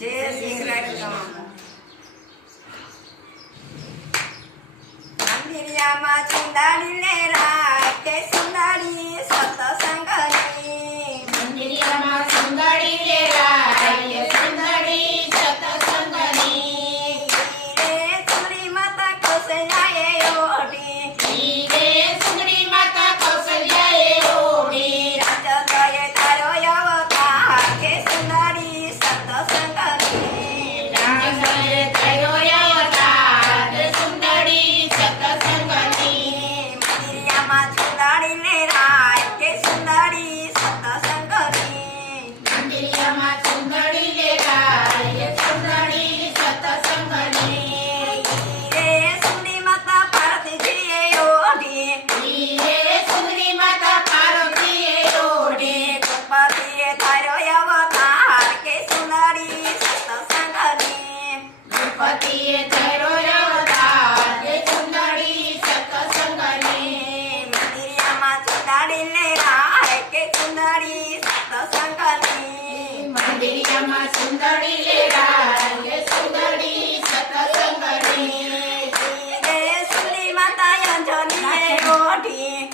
జయ శ్రీకృష్ణ చిందాడిల్లేరా ગણપતિએ ચરો અવતાર એ ચુંદડી ચક સંગને મંદિરમાં ચુંદડીને કે ચુંદડી સત સંગને મંદિરમાં ચુંદડી લે રાય. કે ચુંદડી સત સંગને. સુલી માતા અંજની રોઢી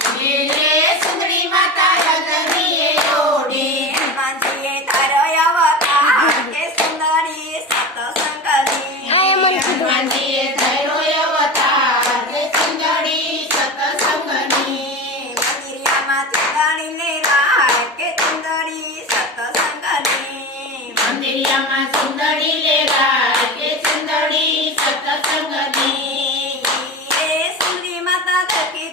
પિયામાં સુંદડી લેવા કે સુંદડી સતસંગની એ સુંદરી માતા થકી